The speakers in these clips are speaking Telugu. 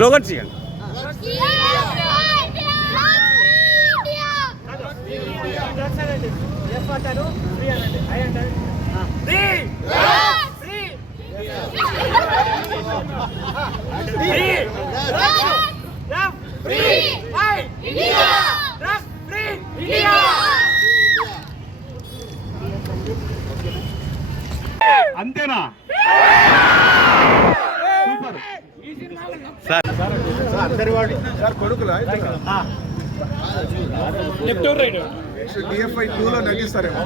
స్లోగన్ చేయండి. అంతేనా సార్? అందరి వాడు సార్ కొడుకులా DFI 2 లో నటిస్తారేమో.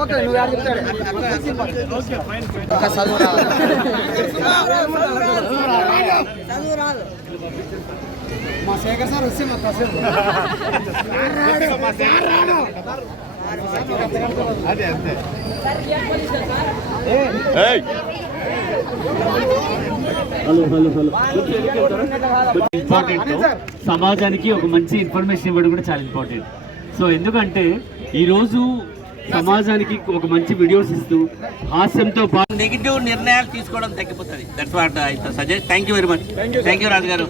ఓకే నువ్వు యాడ్ చెప్తాడు చదువు రాదు మా శేఖర్ సార్ వస్తే మా కాసేపు అదే అంతే. ఇంపార్టెంట్, సమాజానికి ఒక మంచి ఇన్ఫర్మేషన్ ఇవ్వడం కూడా చాలా ఇంపార్టెంట్. సో ఎందుకంటే ఈరోజు సమాజానికి ఒక మంచి వీడియోస్ ఇస్తూ హాస్యంతో పాటు నెగిటివ్ నిర్ణయాలు తీసుకోవడం తగ్గిపోతుంది. That's what I suggest. Thank you very much. Thank you Raju గారు.